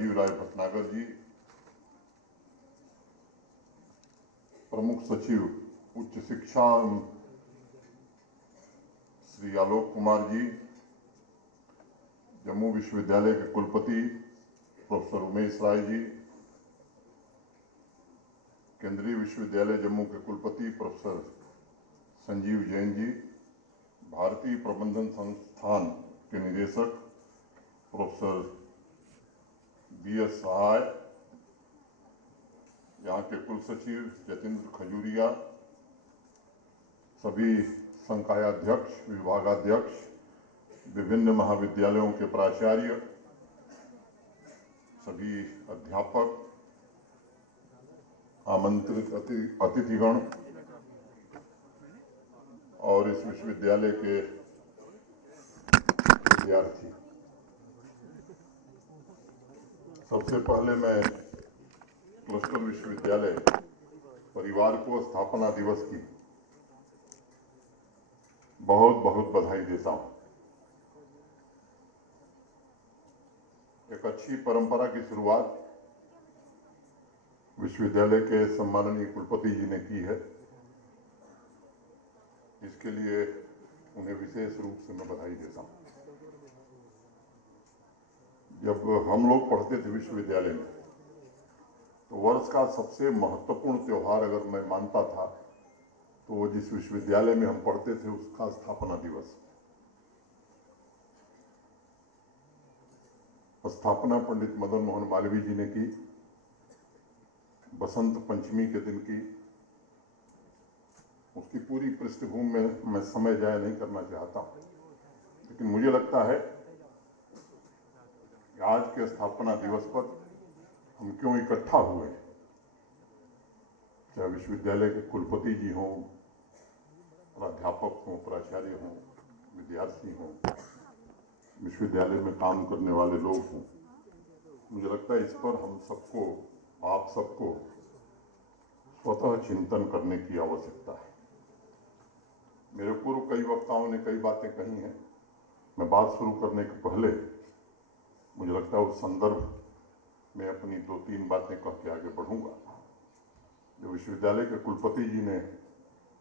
राजीव राय भटनागर जी, प्रमुख सचिव उच्च शिक्षा श्री आलोक कुमार जी, जम्मू विश्वविद्यालय के कुलपति प्रोफेसर उमेश राय जी, केंद्रीय विश्वविद्यालय जम्मू के कुलपति प्रोफेसर संजीव जैन जी, भारतीय प्रबंधन संस्थान के निदेशक प्रोफेसर BS सहाय, यहाँ के कुल सचिव जतेंद्र खजूरिया, सभी संकायाध्यक्ष, विभागाध्यक्ष, विभिन्न महाविद्यालयों के प्राचार्य, सभी अध्यापक, आमंत्रित अतिथिगण और इस विश्वविद्यालय के विद्यार्थी। सबसे पहले मैं क्लस्टर विश्वविद्यालय परिवार को स्थापना दिवस की बहुत बहुत बधाई देता हूं। एक अच्छी परंपरा की शुरुआत विश्वविद्यालय के सम्माननीय कुलपति जी ने की है, इसके लिए उन्हें विशेष रूप से मैं बधाई देता हूं। जब हम लोग पढ़ते थे विश्वविद्यालय में, तो वर्ष का सबसे महत्वपूर्ण त्योहार अगर मैं मानता था तो वो जिस विश्वविद्यालय में हम पढ़ते थे उसका स्थापना दिवस। स्थापना पंडित मदन मोहन मालवीय जी ने की, बसंत पंचमी के दिन की। उसकी पूरी पृष्ठभूमि में मैं समय जाया नहीं करना चाहता, लेकिन मुझे लगता है कि आज के स्थापना दिवस पर हम क्यों इकट्ठा हुए, चाहे विश्वविद्यालय के कुलपति जी हों, प्राध्यापक हों, प्राचार्य हों, विद्यार्थी हों, विश्वविद्यालय में काम करने वाले लोग हों, मुझे लगता है इस पर हम सबको, आप सबको स्वतः चिंतन करने की आवश्यकता है। मेरे पूर्व कई वक्ताओं ने कई बातें कही हैं। मैं बात शुरू करने के पहले मुझे लगता है उस संदर्भ में अपनी 2-3 बातें कह के आगे बढ़ूंगा। जो विश्वविद्यालय के कुलपति जी ने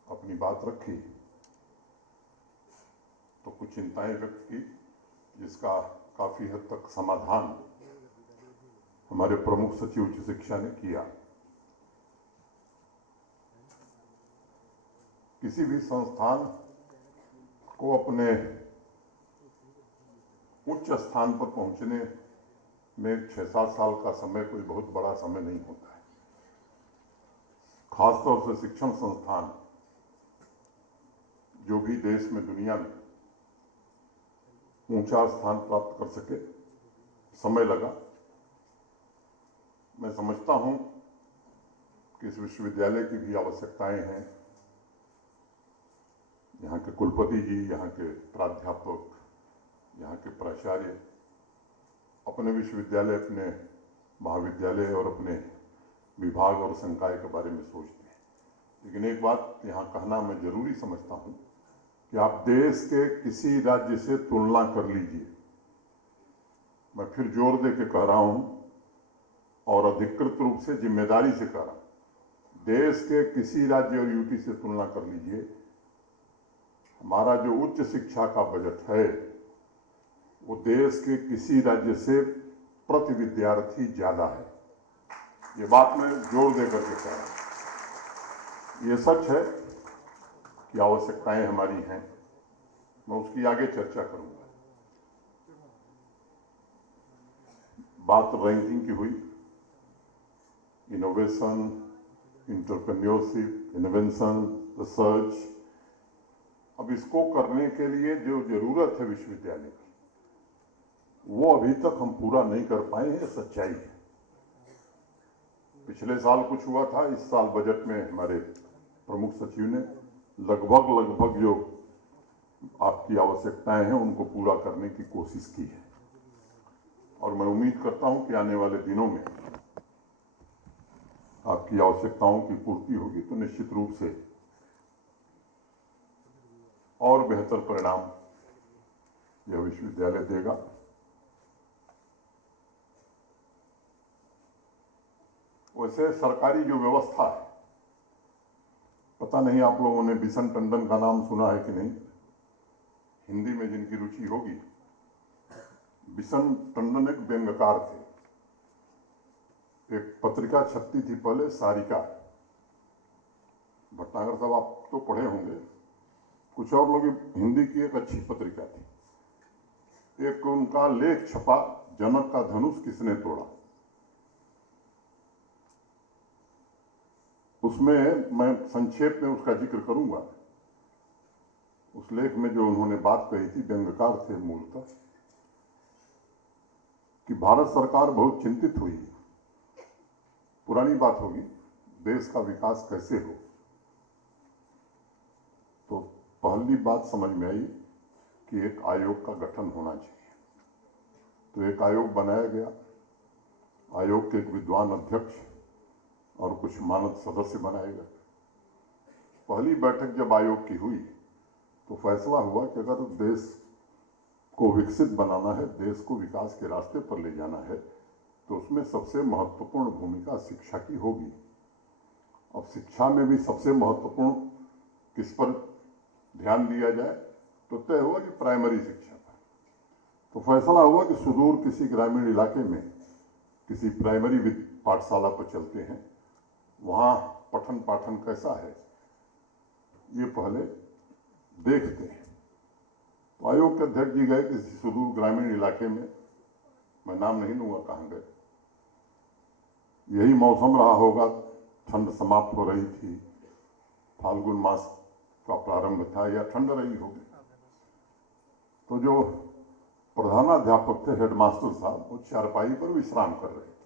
अपनी बात रखी तो कुछ चिंताएं व्यक्त की, जिसका काफी हद तक समाधान हमारे प्रमुख सचिव उच्च शिक्षा ने किया। किसी भी संस्थान को अपने उच्च स्थान पर पहुंचने में 6-7 साल का समय कोई बहुत बड़ा समय नहीं होता है। खासतौर से शिक्षण संस्थान जो भी देश में, दुनिया में ऊंचा स्थान प्राप्त कर सके, समय लगा। मैं समझता हूं कि इस विश्वविद्यालय की भी आवश्यकताएं हैं। यहाँ के कुलपति जी, यहाँ के प्राध्यापक, यहाँ के प्राचार्य अपने विश्वविद्यालय, अपने महाविद्यालय और अपने विभाग और संकाय के बारे में सोचते हैं। लेकिन एक बात यहाँ कहना मैं जरूरी समझता हूँ कि आप देश के किसी राज्य से तुलना कर लीजिए, मैं फिर जोर दे के कह रहा हूँ और अधिकृत रूप से जिम्मेदारी से कह रहा हूँ, देश के किसी राज्य और यूटी से तुलना कर लीजिए, हमारा जो उच्च शिक्षा का बजट है वो देश के किसी राज्य से प्रति विद्यार्थी ज्यादा है। ये बात मैं जोर देकर के कह रहा हूं। ये सच है कि आवश्यकताएं हमारी हैं, मैं उसकी आगे चर्चा करूंगा। बात रैंकिंग की हुई, इनोवेशन, एंटरप्रेन्योरशिप, इन्वेंशन, रिसर्च। अब इसको करने के लिए जो जरूरत है विश्वविद्यालय की, वो अभी तक हम पूरा नहीं कर पाए हैं, सच्चाई है। पिछले साल कुछ हुआ था, इस साल बजट में हमारे प्रमुख सचिव ने लगभग जो आपकी आवश्यकताएं हैं उनको पूरा करने की कोशिश की है, और मैं उम्मीद करता हूं कि आने वाले दिनों में आपकी आवश्यकताओं की पूर्ति होगी तो निश्चित रूप से और बेहतर परिणाम यह विश्वविद्यालय देगा। वैसे सरकारी जो व्यवस्था है, पता नहीं आप लोगों ने बिशन टंडन का नाम सुना है कि नहीं, हिंदी में जिनकी रुचि होगी। बिशन टंडन एक व्यंग्यकार थे। एक पत्रिका छपती थी पहले, सारिका। भटनागर साहब आप तो पढ़े होंगे, कुछ और लोग। हिंदी की एक अच्छी पत्रिका थी। एक उनका लेख छपा, जनक का धनुष किसने तोड़ा। उसमें मैं संक्षेप में उसका जिक्र करूंगा। उस लेख में जो उन्होंने बात कही थी, व्यंग्यकार थे मूलतः, कि भारत सरकार बहुत चिंतित हुई। पुरानी बात होगी, देश का विकास कैसे हो। तो पहली बात समझ में आई कि एक आयोग का गठन होना चाहिए। तो एक आयोग बनाया गया। आयोग के एक विद्वान अध्यक्ष और कुछ मानद सदस्य बनाए गए। पहली बैठक जब आयोग की हुई तो फैसला हुआ कि अगर देश को विकसित बनाना है, देश को विकास के रास्ते पर ले जाना है, तो उसमें सबसे महत्वपूर्ण भूमिका शिक्षा की होगी। अब शिक्षा में भी सबसे महत्वपूर्ण किस पर ध्यान दिया जाए, तो तय हुआ कि प्राइमरी शिक्षा पर। तो फैसला हुआ कि सुदूर किसी ग्रामीण इलाके में किसी प्राइमरी पाठशाला पर चलते हैं, वहाँ पठन पाठन कैसा है ये पहले देखते हैं। तो आयोग के अध्यक्ष जी गए किसी सुदूर ग्रामीण इलाके में, मैं नाम नहीं लूंगा कहाँ गए। यही मौसम रहा होगा, ठंड समाप्त हो रही थी, फाल्गुन मास का प्रारंभ था या ठंड रही होगी। तो जो प्रधानाध्यापक थे, हेडमास्टर साहब, वो चारपाई पर विश्राम कर रहे थे।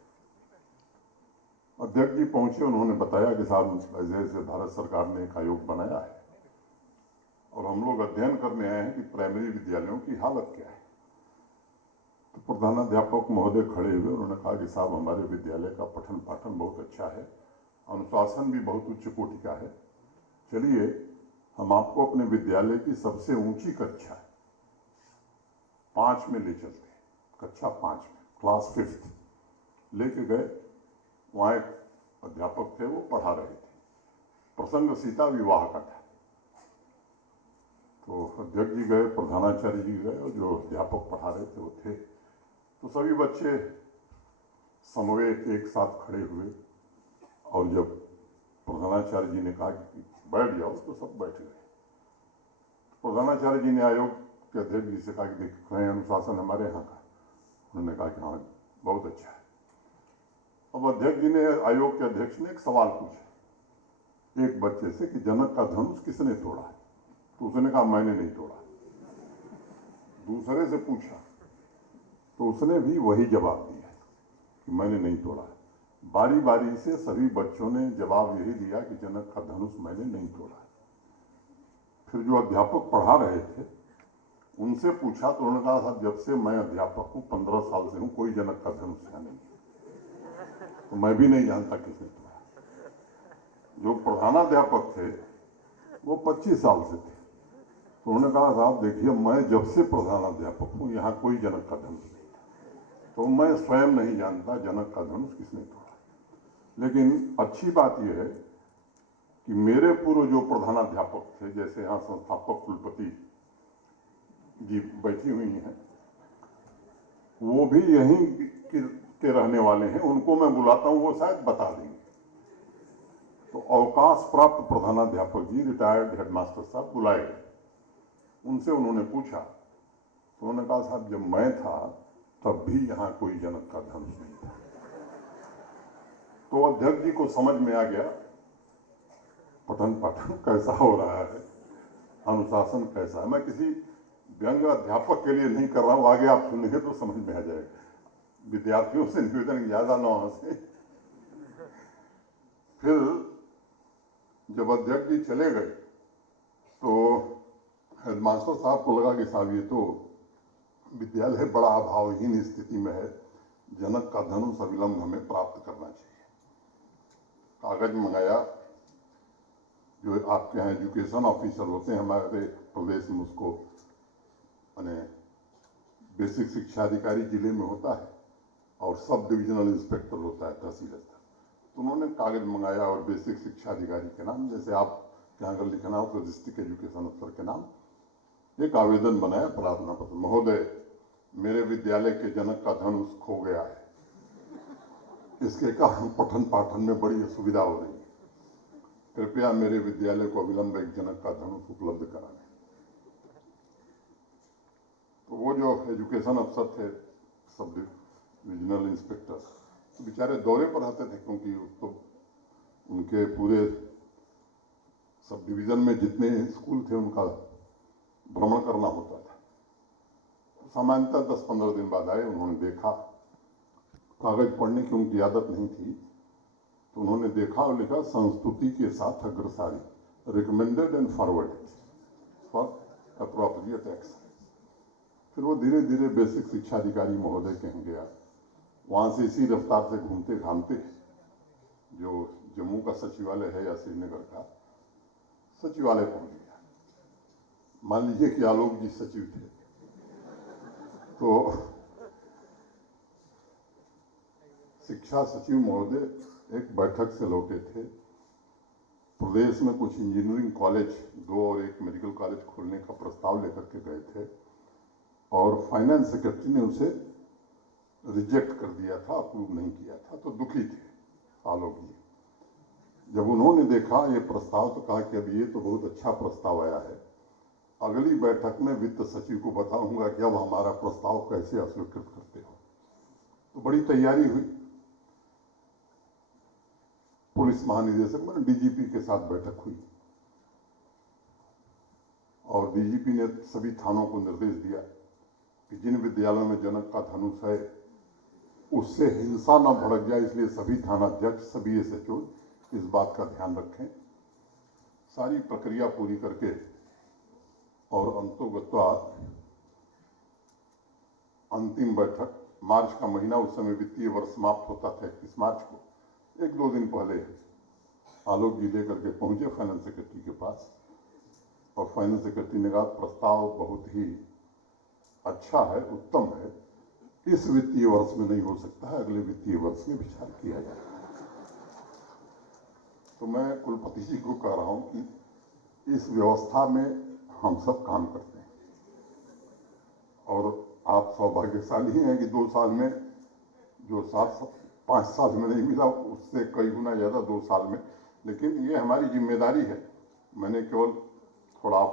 अध्यक्ष जी पहुंचे, उन्होंने बताया कि साहब ऐसे ऐसे भारत सरकार ने एक आयोग बनाया है और हम लोग अध्ययन करने आए हैं कि प्राइमरी विद्यालयों की हालत क्या है। तो प्रधानाध्यापक महोदय खड़े हुए, उन्होंने कहा कि साहब हमारे विद्यालय का पठन पाठन बहुत अच्छा है, अनुशासन भी बहुत उच्च कोटि का है। चलिए हम आपको अपने विद्यालय की सबसे ऊंची कक्षा 5 में ले चलते हैं। कक्षा 5 में, क्लास 5 लेके गए। वहाँ एक अध्यापक थे, वो पढ़ा रहे थे। प्रसंग सीता विवाह का था। तो अध्यक्ष जी गए, प्रधानाचार्य जी गए, और जो अध्यापक पढ़ा रहे थे वो थे। तो सभी बच्चे समवेत एक साथ खड़े हुए, और जब प्रधानाचार्य जी ने कहा कि बैठ जाओ, तो सब बैठ गए। प्रधानाचार्य जी ने आयोग के अध्यक्ष जी से कहा कि देख रहे हैं अनुशासन हमारे यहाँ का। उन्होंने कहा कि हाँ बहुत अच्छा है। अब अध्यक्ष जी ने, आयोग के अध्यक्ष ने एक सवाल पूछा एक बच्चे से कि जनक का धनुष किसने तोड़ा। तो उसने कहा मैंने नहीं तोड़ा। दूसरे से पूछा तो उसने भी वही जवाब दिया कि मैंने नहीं तोड़ा। बारी बारी से सभी बच्चों ने जवाब यही दिया कि जनक का धनुष मैंने नहीं तोड़ा। फिर जो अध्यापक पढ़ा रहे थे उनसे पूछा तो उन्होंने कहा साहब जब से मैं अध्यापक हूँ, 15 साल से हूँ, कोई जनक का धनुष यहाँ नहीं, तो मैं भी नहीं जानता किसने तोड़ा। जो प्रधानाध्यापक थे वो 25 साल से थे। तो उन्होंने कहा साहब देखिए मैं जब से प्रधानाध्यापक हूँ यहाँ कोई जनक का धनुष नहीं था, तो मैं स्वयं नहीं जानता जनक का धनुष किसने तोड़ा। लेकिन अच्छी बात यह है कि मेरे पूर्व जो प्रधानाध्यापक थे, जैसे यहाँ संस्थापक कुलपति जी बैठी हुई हैं, वो भी यहीं के रहने वाले हैं। उनको मैं बुलाता हूँ, वो शायद बता देंगे। तो अवकाश प्राप्त प्रधानाध्यापक जी, रिटायर्ड हेडमास्टर साहब बुलाए गए। उनसे उन्होंने पूछा तो उन्होंने कहा साहब जब मैं था तब भी यहाँ कोई जनक का धनुष नहीं था। तो अध्यक्ष जी को समझ में आ गया पठन पाठन कैसा हो रहा है, अनुशासन कैसा है। मैं किसी व्यंग्य अध्यापक के लिए नहीं कर रहा हूँ, आगे आप सुनेंगे तो समझ में आ जाएगा। विद्यार्थियों से निवेदन ज्यादा न हंसे। फिर जब अध्यक्ष जी चले गए तो हेडमास्टर साहब को लगा कि साहब ये तो विद्यालय बड़ा अभावहीन स्थिति में है, जनक का धनुष अविलंब हमें प्राप्त करना चाहिए। कागज मंगाया, जो आपके यहाँ एजुकेशन ऑफिसर होते हैं हमारे प्रदेश में, उसको माने बेसिक शिक्षा अधिकारी जिले में होता है और सब डिविजनल इंस्पेक्टर होता है तहसील स्तर। तो उन्होंने कागज मंगाया और बेसिक शिक्षा अधिकारी के नाम, जैसे आप यहाँ अगर लिखना हो तो डिस्ट्रिक्ट एजुकेशन अफसर के नाम एक आवेदन बनाया, प्रार्थना पत्र। महोदय, मेरे विद्यालय के जनक का धनुष खो गया है, इसके कारण पठन पाठन में बड़ी असुविधा हो रही है, कृपया मेरे विद्यालय को अविलंब एक जनक का धनुष उपलब्ध कराएं। तो वो जो एजुकेशन अफसर थे, सब रीजनल इंस्पेक्टर, तो बेचारे दौरे पर आते थे, क्योंकि तो उनके पूरे सब डिवीजन में जितने स्कूल थे उनका भ्रमण करना होता था। तो सामान्यतः 10-15 दिन बाद आए, उन्होंने देखा, कागज पढ़ने की उनकी आदत नहीं थी, तो उन्होंने देखा और लिखा संस्तुति के साथ अग्रसारी, recommended and forwarded for appropriate action. फिर वो धीरे धीरे बेसिक शिक्षा अधिकारी महोदय के यहाँ गया, वहाँ से इसी रफ्तार से घूमते घामते जो जम्मू का सचिवालय है या श्रीनगर का सचिवालय पहुंच गया। मान लीजिए कि आलोक जी सचिव थे, तो शिक्षा सचिव महोदय एक बैठक से लौटे थे। प्रदेश में कुछ इंजीनियरिंग कॉलेज, 2 और 1 मेडिकल कॉलेज खोलने का प्रस्ताव लेकर के गए थे, और फाइनेंस सेक्रेटरी ने उसे रिजेक्ट कर दिया था, अप्रूव नहीं किया था, तो दुखी थे आलोक जी। जब उन्होंने देखा ये प्रस्ताव तो कहा कि अब ये तो बहुत अच्छा प्रस्ताव आया है, अगली बैठक में वित्त सचिव को बताऊंगा कि अब हमारा प्रस्ताव कैसे अस्वीकृत करते हो। तो बड़ी तैयारी हुई, पुलिस महानिदेशक मैंने डीजीपी के साथ बैठक हुई, और डीजीपी ने सभी थानों को निर्देश दिया कि जिन विद्यालयों में जनक का धनुष है उससे हिंसा न भड़क जाए, इसलिए सभी थानाध्यक्ष, सभी एसएचओ इस बात का ध्यान रखें। सारी प्रक्रिया पूरी करके और अंतोगत्वा अंतिम बैठक, मार्च का महीना, उस समय वित्तीय वर्ष समाप्त होता था 31 मार्च को, 1-2 दिन पहले आलोक जी लेकर के पहुंचे फाइनेंस सेक्रेटरी के पास, और फाइनेंस सेक्रेटरी ने कहा प्रस्ताव बहुत ही अच्छा है, उत्तम है, इस वित्तीय वर्ष में नहीं हो सकता है, अगले वित्तीय वर्ष में विचार किया जाए। तो मैं कुलपति जी को कह रहा हूं कि इस व्यवस्था में हम सब काम करते हैं, और आप सौभाग्यशाली हैं कि 2 साल में जो 5 साल में नहीं मिला उससे कई गुना ज्यादा 2 साल में, लेकिन ये हमारी जिम्मेदारी है। मैंने केवल थोड़ा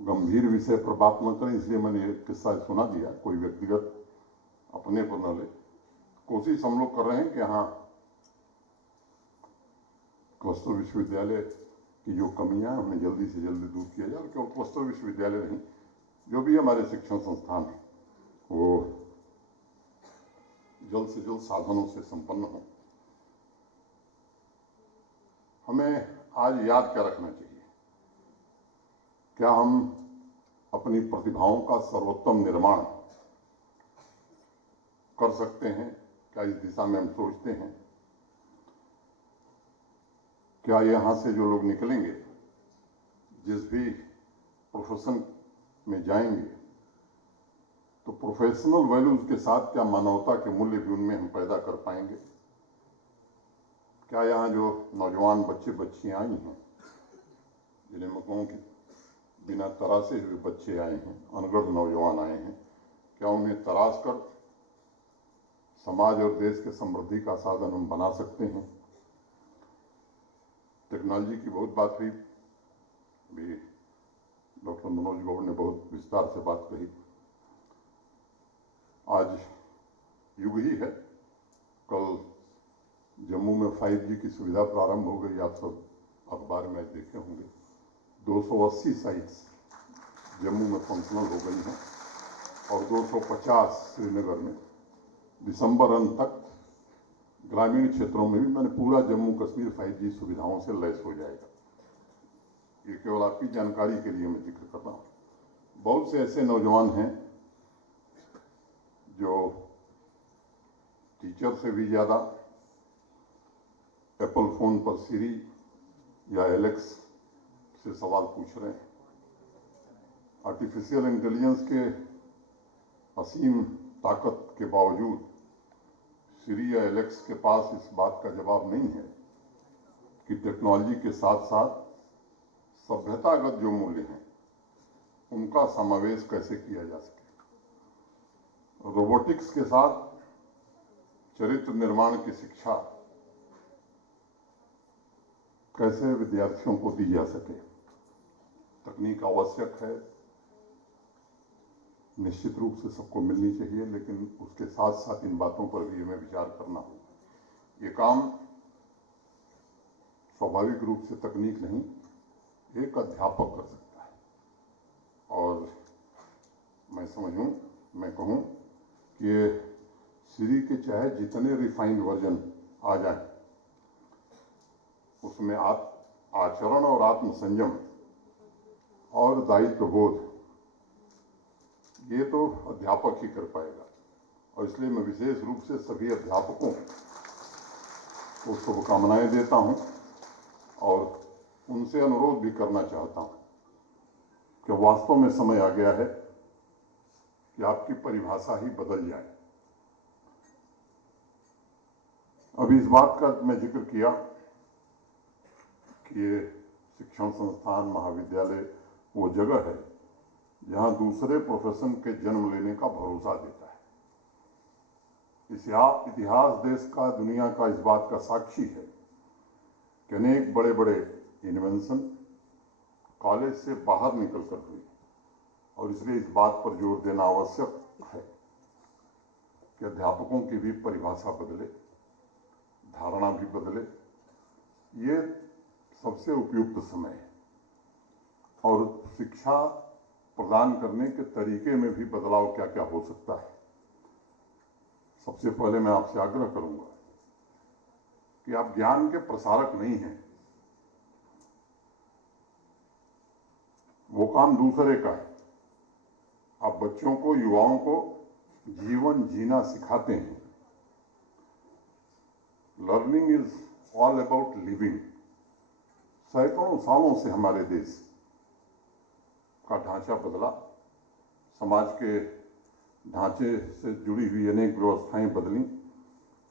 गंभीर विषय पर बात न करें, इसलिए मैंने ये किस्सा सुना दिया, कोई व्यक्तिगत अपने पर न ले। कोशिश हम लोग कर रहे हैं कि हाँ, क्लस्टर विश्वविद्यालय की जो कमियां हैं उन्हें जल्दी से जल्दी दूर किया जाए, और केवल क्लस्टर विश्वविद्यालय नहीं, जो भी हमारे शिक्षण संस्थान है वो जल्द से जल्द साधनों से संपन्न हो। हमें आज याद क्या रखना चाहिए? क्या हम अपनी प्रतिभाओं का सर्वोत्तम निर्माण कर सकते हैं? क्या इस दिशा में हम सोचते हैं? क्या यहां से जो लोग निकलेंगे, जिस भी प्रोफेशन में जाएंगे, तो प्रोफेशनल वैल्यूज के साथ क्या मानवता के मूल्य भी उनमें हम पैदा कर पाएंगे? क्या यहाँ जो नौजवान बच्चे बच्चियां आई हैं, जिन्हें मैं कहूँ कि बिना तरासे हुए बच्चे आए हैं, अनगढ़ नौजवान आए हैं, क्या उन्हें तराश कर समाज और देश के समृद्धि का साधन हम बना सकते हैं? टेक्नोलॉजी की बहुत बात हुई, भी डॉक्टर मनोज गौड़ ने बहुत विस्तार से बात कही। आज युग ही है, कल जम्मू में 5G की सुविधा प्रारंभ हो गई, आप सब अखबार में देखे होंगे। 280 साइट्स जम्मू में फंक्शनल हो गई हैं, और 250 श्रीनगर में। दिसंबर अंत तक ग्रामीण क्षेत्रों में भी मैंने पूरा जम्मू कश्मीर 5G सुविधाओं से लैस हो जाएगा। ये केवल आपकी जानकारी के लिए मैं जिक्र कर रहा हूँ। बहुत से ऐसे नौजवान हैं जो टीचर से भी ज्यादा एप्पल फोन पर सिरी या एलेक्स से सवाल पूछ रहे हैं। आर्टिफिशियल इंटेलिजेंस के असीम ताकत के बावजूद सिरी या एलेक्स के पास इस बात का जवाब नहीं है कि टेक्नोलॉजी के साथ साथ सभ्यतागत जो मूल्य हैं उनका समावेश कैसे किया जा सके। रोबोटिक्स के साथ चरित्र निर्माण की शिक्षा कैसे विद्यार्थियों को दी जा सके। तकनीक आवश्यक है, निश्चित रूप से सबको मिलनी चाहिए, लेकिन उसके साथ साथ इन बातों पर भी हमें विचार करना होगा। ये काम स्वाभाविक रूप से तकनीक नहीं, एक अध्यापक कर सकता है। और मैं कहूँ कि सिरी के चाहे जितने रिफाइंड वर्जन आ जाए, उसमें आचरण और आत्मसंयम और दायित्व बोध ये तो अध्यापक ही कर पाएगा। और इसलिए मैं विशेष रूप से सभी अध्यापकों को शुभकामनाएं देता हूं और उनसे अनुरोध भी करना चाहता हूं कि वास्तव में समय आ गया है कि आपकी परिभाषा ही बदल जाए। अभी इस बात का मैं जिक्र किया कि ये शिक्षण संस्थान, महाविद्यालय वो जगह है जहां दूसरे प्रोफेशन के जन्म लेने का भरोसा देता है। इतिहास देश का, दुनिया का इस बात का साक्षी है कि अनेक बड़े बड़े इन्वेंशन कॉलेज से बाहर निकलकर हुई। और इसलिए इस बात पर जोर देना आवश्यक है कि अध्यापकों की भी परिभाषा बदले, धारणा भी बदले। ये सबसे उपयुक्त समय है और शिक्षा प्रदान करने के तरीके में भी बदलाव क्या क्या हो सकता है। सबसे पहले मैं आपसे आग्रह करूंगा कि आप ज्ञान के प्रसारक नहीं हैं, वो काम दूसरे का है। आप बच्चों को, युवाओं को जीवन जीना सिखाते हैं। Learning is all about living. सैकड़ों सालों से हमारे देश का ढांचा बदला, समाज के ढांचे से जुड़ी हुई अनेक व्यवस्थाएं बदली,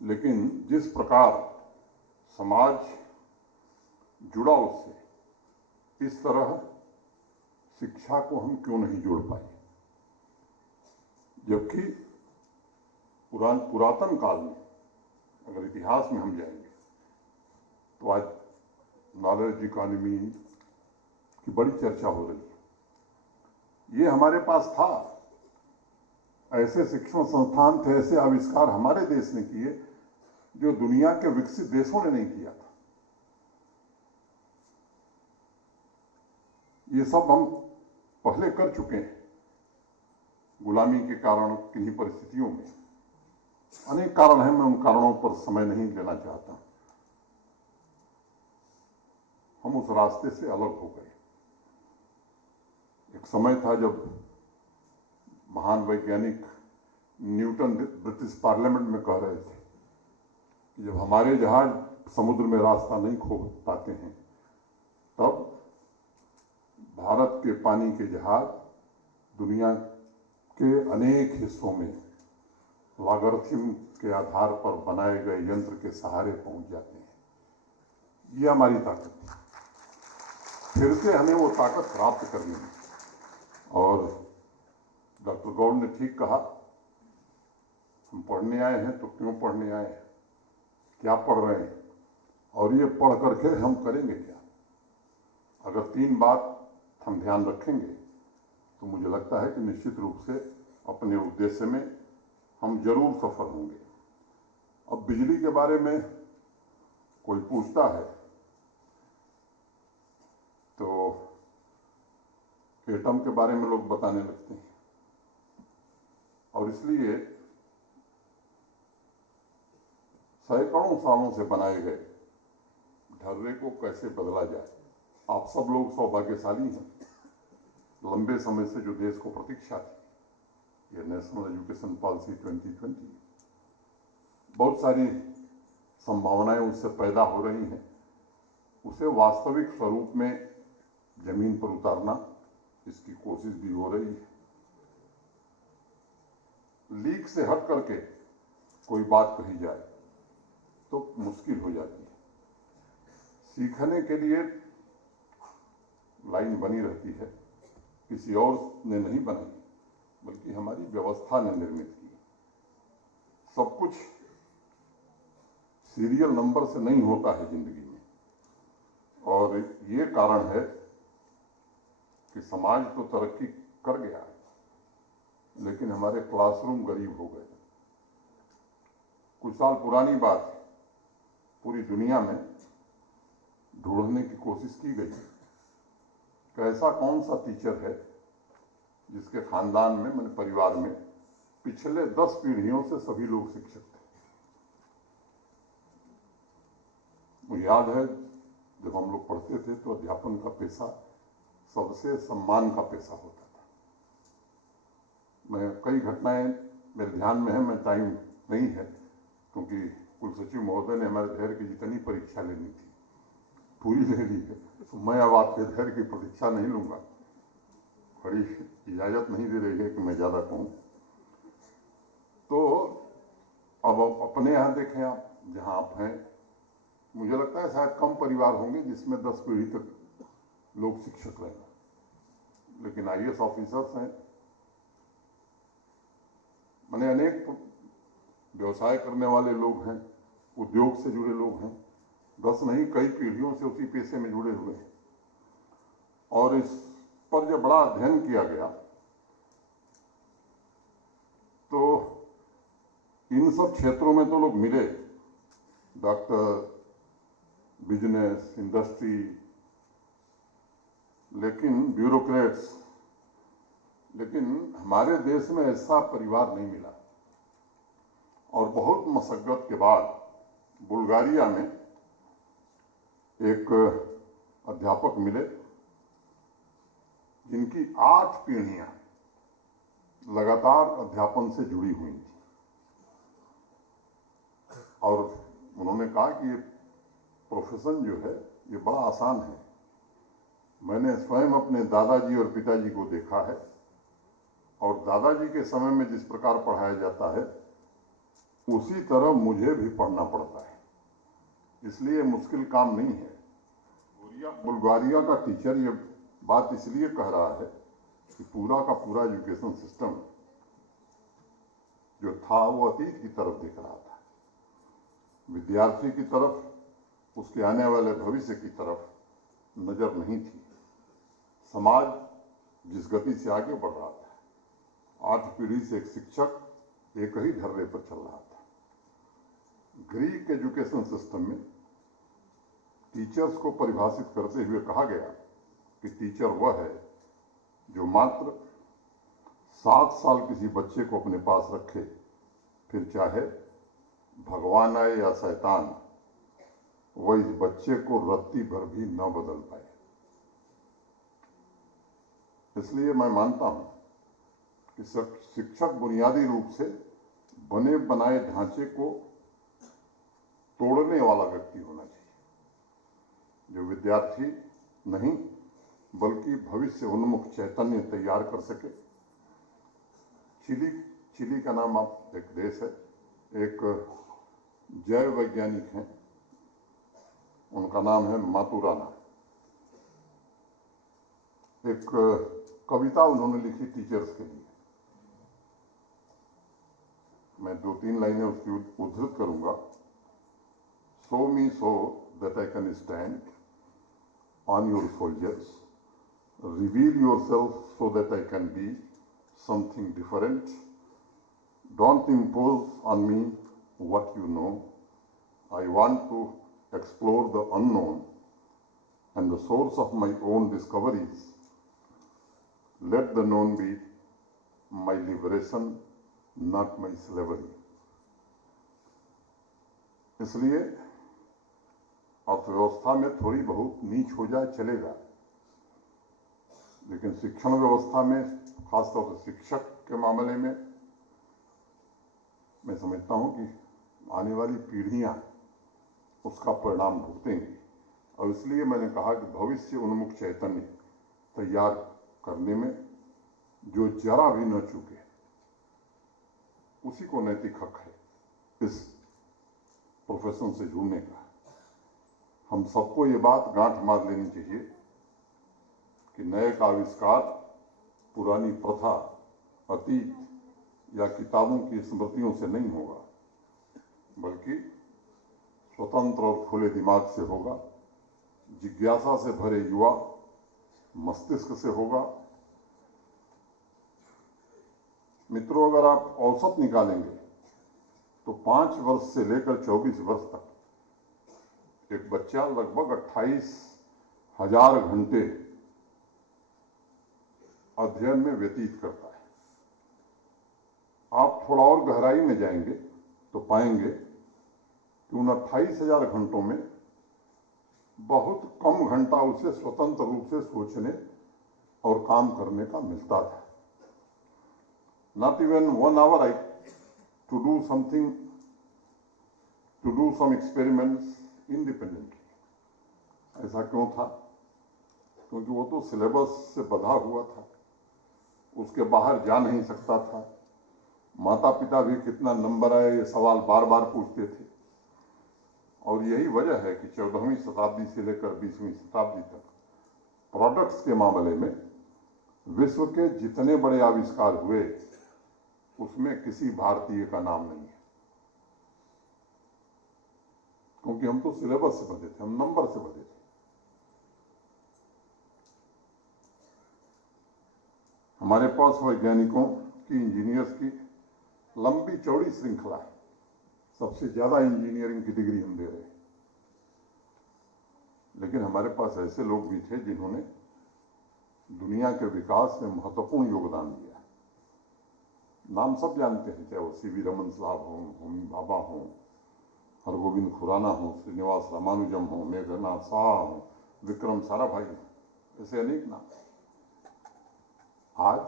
लेकिन जिस प्रकार समाज जुड़ा उससे, इस तरह शिक्षा को हम क्यों नहीं जोड़ पाए। जबकि पुरातन काल में, अगर इतिहास में हम जाएंगे तो आज नॉलेज इकोनॉमी की बड़ी चर्चा हो रही है। ये हमारे पास था, ऐसे शिक्षण संस्थान थे, ऐसे आविष्कार हमारे देश ने किए जो दुनिया के विकसित देशों ने नहीं किया था। ये सब हम पहले कर चुके हैं, गुलामी के कारण, किन्हीं परिस्थितियों में। अनेक कारण हैं, मैं उन कारणों पर समय नहीं लेना चाहता। हम उस रास्ते से अलग हो गए। एक समय था जब महान वैज्ञानिक न्यूटन ब्रिटिश पार्लियामेंट में कह रहे थे कि जब हमारे जहाज समुद्र में रास्ता नहीं खो पाते हैं, तब भारत के पानी के जहाज दुनिया के अनेक हिस्सों में लॉगरिथम के आधार पर बनाए गए यंत्र के सहारे पहुंच जाते हैं। ये हमारी ताकत है। फिर से हमें वो ताकत प्राप्त करनी है। और डॉक्टर गौड़ ने ठीक कहा, हम पढ़ने आए हैं तो क्यों पढ़ने आए हैं, क्या पढ़ रहे हैं, और ये पढ़ करके हम करेंगे क्या। अगर 3 बात हम ध्यान रखेंगे तो मुझे लगता है कि निश्चित रूप से अपने उद्देश्य में हम जरूर सफल होंगे। अब बिजली के बारे में कोई पूछता है तो एटम के बारे में लोग बताने लगते हैं, और इसलिए सैकड़ों सालों से बनाए गए ढर्रे को कैसे बदला जाए। आप सब लोग सौभाग्यशाली हैं, लंबे समय से जो देश को प्रतीक्षा थी, ये नेशनल एजुकेशन पॉलिसी 2020, बहुत सारी संभावनाएं उससे पैदा हो रही हैं। उसे वास्तविक स्वरूप में जमीन पर उतारना, इसकी कोशिश भी हो रही है। लीक से हट करके कोई बात कही जाए तो मुश्किल हो जाती है। सीखने के लिए लाइन बनी रहती है, किसी और ने नहीं बनाई, बल्कि हमारी व्यवस्था ने निर्मित की। सब कुछ सीरियल नंबर से नहीं होता है जिंदगी में, और ये कारण है कि समाज तो तरक्की कर गया, लेकिन हमारे क्लासरूम गरीब हो गए। कुछ साल पुरानी बात है, पूरी दुनिया में ढूंढने की कोशिश की गई कि ऐसा कौन सा टीचर है जिसके खानदान में, मैंने परिवार में, पिछले 10 पीढ़ियों से सभी लोग शिक्षक थे। मुझे याद है जब हम लोग पढ़ते थे तो अध्यापन का पेशा सबसे सम्मान का पेशा होता था। मैं कई घटनाएं मेरे ध्यान में है, मैं टाइम नहीं है, क्योंकि कुल सचिव महोदय ने हमारे धैर्य की जितनी परीक्षा लेनी थी पूरी ले ली है, तो मैं अब आपके धैर्य की परीक्षा नहीं लूंगा। बड़ी इजाजत नहीं दे रही है कि मैं ज्यादा कहूं। तो अब अपने यहाँ देखें आप, जहां आप हैं, मुझे लगता है शायद कम परिवार होंगे जिसमें 10 पीढ़ी तक लोग शिक्षक रहे, लेकिन IAS ऑफिसर्स हैं। मैंने अनेक व्यवसाय करने वाले लोग हैं, उद्योग से जुड़े लोग हैं, 10 नहीं कई पीढ़ियों से उसी पेशे में जुड़े हुए हैं। और इस पर जब बड़ा अध्ययन किया गया तो इन सब क्षेत्रों में तो लोग मिले, डॉक्टर, बिजनेस, इंडस्ट्री, लेकिन ब्यूरोक्रेट्स, लेकिन हमारे देश में ऐसा परिवार नहीं मिला। और बहुत मशक्कत के बाद बुल्गारिया में एक अध्यापक मिले जिनकी 8 पीढ़ियां लगातार अध्यापन से जुड़ी हुई थी। और उन्होंने कहा कि ये प्रोफेशन जो है ये बड़ा आसान है। मैंने स्वयं अपने दादाजी और पिताजी को देखा है, और दादाजी के समय में जिस प्रकार पढ़ाया जाता है उसी तरह मुझे भी पढ़ना पड़ता है, इसलिए मुश्किल काम नहीं है। बुल्गारिया का टीचर ये बात इसलिए कह रहा है कि पूरा का पूरा एजुकेशन सिस्टम जो था वो अतीत की तरफ देख रहा था, विद्यार्थी की तरफ, उसके आने वाले भविष्य की तरफ नजर नहीं थी। समाज जिस गति से आगे बढ़ रहा था, 8 पीढ़ी से एक शिक्षक एक ही ढर्रे पर चल रहा था। ग्रीक एजुकेशन सिस्टम में टीचर्स को परिभाषित करते हुए कहा गया कि टीचर वह है जो मात्र 7 साल किसी बच्चे को अपने पास रखे, फिर चाहे भगवान आए या शैतान, वह इस बच्चे को रत्ती भर भी न बदल पाए। इसलिए मैं मानता हूं कि शिक्षक बुनियादी रूप से बने बनाए ढांचे को तोड़ने वाला व्यक्ति होना चाहिए, जो विद्यार्थी नहीं बल्कि भविष्य उन्मुख चैतन्य तैयार कर सके। चिली का नाम आप, एक देश है, एक जैव वैज्ञानिक हैं, उनका नाम है मातुराना। एक कविता उन्होंने लिखी टीचर्स के लिए, मैं 2-3 लाइनें उसकी उद्धृत करूंगा। Show me so that I can stand on your shoulders. Reveal yourself so that I can be something different. Don't impose on me what you know. I want to explore the unknown and the source of my own discoveries. Let the known be my liberation, not my slavery. इसलिए अर्थव्यवस्था में थोड़ी बहुत नीच हो जाए चलेगा, लेकिन शिक्षण व्यवस्था में, खासतौर से शिक्षक के मामले में, मैं समझता हूं कि आने वाली पीढ़ियां उसका परिणाम भुगतेंगी। और इसलिए मैंने कहा कि भविष्य उन्मुख चैतन्य तैयार करने में जो जरा भी न चूके, उसी को नैतिक हक है इस प्रोफेशन से जुड़ने का। हम सबको ये बात गांठ मार लेनी चाहिए कि नए का आविष्कार पुरानी प्रथा, अतीत या किताबों की स्मृतियों से नहीं होगा, बल्कि स्वतंत्र और खुले दिमाग से होगा, जिज्ञासा से भरे युवा मस्तिष्क से होगा। मित्रों, अगर आप औसत निकालेंगे तो 5 वर्ष से लेकर 24 वर्ष तक एक बच्चा लगभग 28,000 घंटे अध्ययन में व्यतीत करता है। आप थोड़ा और गहराई में जाएंगे तो पाएंगे कि उन 28,000 घंटों में बहुत कम घंटा उसे स्वतंत्र रूप से सोचने और काम करने का मिलता था। Not even 1 hour to do something, to do some experiments independently. ऐसा क्यों था? क्योंकि वो तो सिलेबस से बंधा हुआ था, उसके बाहर जा नहीं सकता था। माता पिता भी कितना नंबर आए ये सवाल बार बार पूछते थे। और यही वजह है कि 14वीं शताब्दी से लेकर 20वीं शताब्दी तक प्रोडक्ट्स के मामले में विश्व के जितने बड़े आविष्कार हुए उसमें किसी भारतीय का नाम नहीं है, क्योंकि हम तो सिलेबस से बंधे थे, हम नंबर से बंधे थे। हमारे पास वैज्ञानिकों की, इंजीनियर्स की लंबी चौड़ी श्रृंखला है। सबसे ज्यादा इंजीनियरिंग की डिग्री हम दे रहे हैं, लेकिन हमारे पास ऐसे लोग भी थे जिन्होंने दुनिया के विकास में महत्वपूर्ण योगदान दिया। नाम सब जानते हैं, चाहे वो सीवी रमन साहब हों, होमी भाभा हों, हरगोविंद खुराना हों, श्रीनिवास रामानुजम हों, मेघनाथ शाह हों, विक्रम साराभाई हों, ऐसे अनेक नाम। आज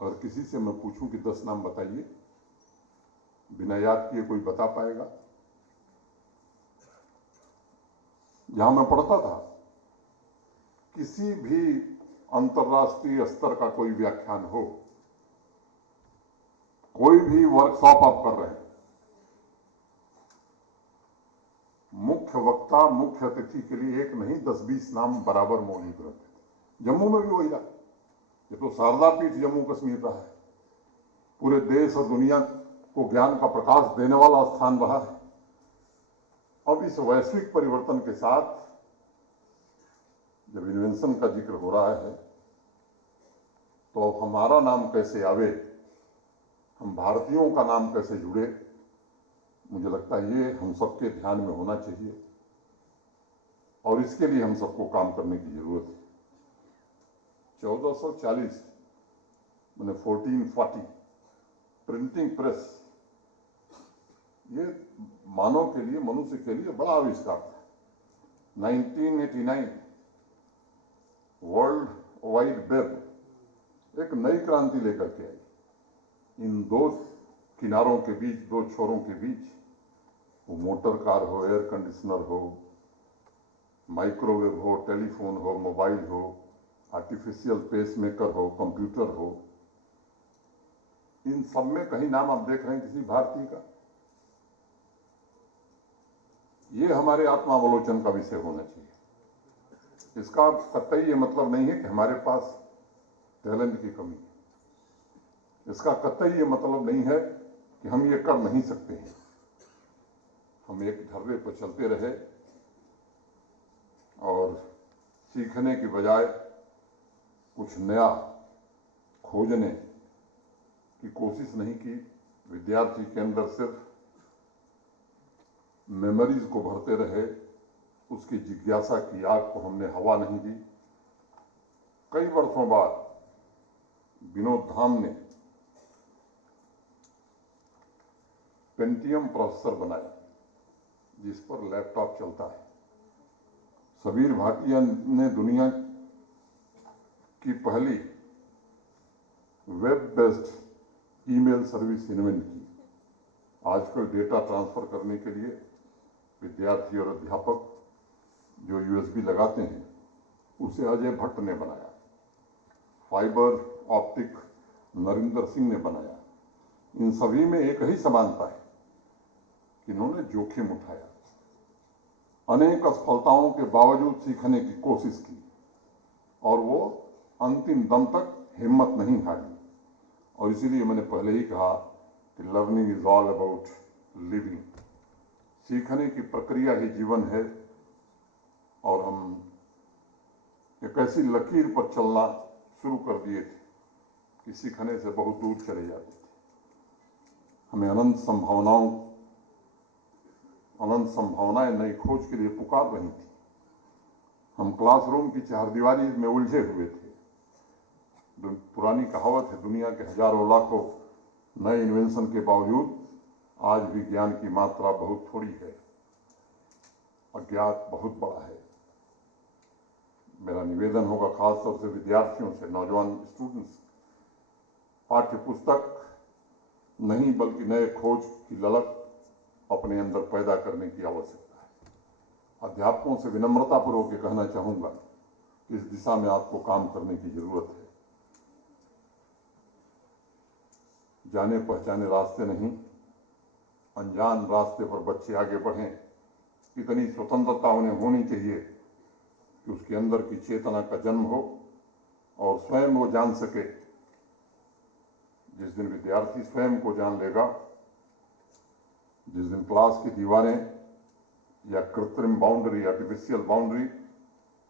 अगर किसी से मैं पूछूं कि 10 नाम बताइए, बिना याद किए कोई बता पाएगा? जहां मैं पढ़ता था, किसी भी अंतर्राष्ट्रीय स्तर का कोई व्याख्यान हो, कोई भी वर्कशॉप आप कर रहे हैं, मुख्य वक्ता, मुख्य अतिथि के लिए एक नहीं 10-20 नाम बराबर मौजूद रहते थे। जम्मू में भी वही रहा। ये तो शारदा पीठ जम्मू कश्मीर रहा है, पूरे देश और दुनिया को ज्ञान का प्रकाश देने वाला स्थान रहा है। अब इस वैश्विक परिवर्तन के साथ जब इन्वेंशन का जिक्र हो रहा है, तो अब हमारा नाम कैसे आवे, हम भारतीयों का नाम कैसे जुड़े, मुझे लगता है ये हम सबके ध्यान में होना चाहिए और इसके लिए हम सबको काम करने की जरूरत है। 1440 मैंने 1440 प्रिंटिंग प्रेस, ये मानव के लिए, मनुष्य के लिए बड़ा आविष्कार था। 1989 वर्ल्ड वाइड वेब एक नई क्रांति लेकर के आई। इन दो किनारों के बीच, दो छोरों के बीच, वो मोटर कार हो, एयर कंडीशनर हो, माइक्रोवेव हो, टेलीफोन हो, मोबाइल हो, आर्टिफिशियल पेसमेकर हो, कंप्यूटर हो, इन सब में कहीं नाम आप देख रहे हैं किसी भारतीय का? ये हमारे आत्मावलोचन का विषय होना चाहिए। इसका कतई ये मतलब नहीं है कि हमारे पास टैलेंट की कमी है। इसका कतई ये मतलब नहीं है कि हम ये कर नहीं सकते हैं। हम एक ढर्रे पर चलते रहे और सीखने की बजाय कुछ नया खोजने की कोशिश नहीं की। विद्यार्थी के अंदर सिर्फ मेमोरीज को भरते रहे, उसकी जिज्ञासा की आग को हमने हवा नहीं दी। कई वर्षों बाद विनोद धाम ने पेंटियम प्रोसेसर बनाया जिस पर लैपटॉप चलता है। सबीर भाटिया ने दुनिया की पहली web based email service invent की। आजकल डेटा ट्रांसफर करने के लिए विद्यार्थी और अध्यापक जो यूएसबी लगाते हैं, उसे अजय भट्ट ने बनाया। फाइबर ऑप्टिक नरेंद्र सिंह ने बनाया। इन सभी में एक ही समानता है कि इन्होंने जोखिम उठाया, अनेक असफलताओं के बावजूद सीखने की कोशिश की और वो अंतिम दम तक हिम्मत नहीं हारी। और इसीलिए मैंने पहले ही कहा कि learning is all about living. सीखने की प्रक्रिया ही जीवन है और हम एक ऐसी लकीर पर चलना शुरू कर दिए थे कि सीखने से बहुत दूर चले जाते थे। हमें अनंत संभावनाएं नई खोज के लिए पुकार रही थी। हम क्लासरूम की चारदीवारी में उलझे हुए थे। पुरानी कहावत है, दुनिया के हजारों लाखों नए इन्वेंशन के बावजूद आज भी ज्ञान की मात्रा बहुत थोड़ी है, अज्ञात बहुत बड़ा है। मेरा निवेदन होगा खासतौर से विद्यार्थियों से, नौजवान स्टूडेंट्स, पाठ्य पुस्तक नहीं बल्कि नए खोज की ललक अपने अंदर पैदा करने की आवश्यकता है। अध्यापकों से विनम्रतापूर्वक ये कहना चाहूंगा कि इस दिशा में आपको काम करने की जरूरत है। जाने पहचाने रास्ते नहीं, अनजान रास्ते पर बच्चे आगे बढ़ें। इतनी स्वतंत्रता उन्हें होनी चाहिए कि उसके अंदर की चेतना का जन्म हो और स्वयं वो जान सके। जिस दिन विद्यार्थी स्वयं को जान लेगा, जिस दिन क्लास की दीवारें या कृत्रिम बाउंड्री, आर्टिफिशियल बाउंड्री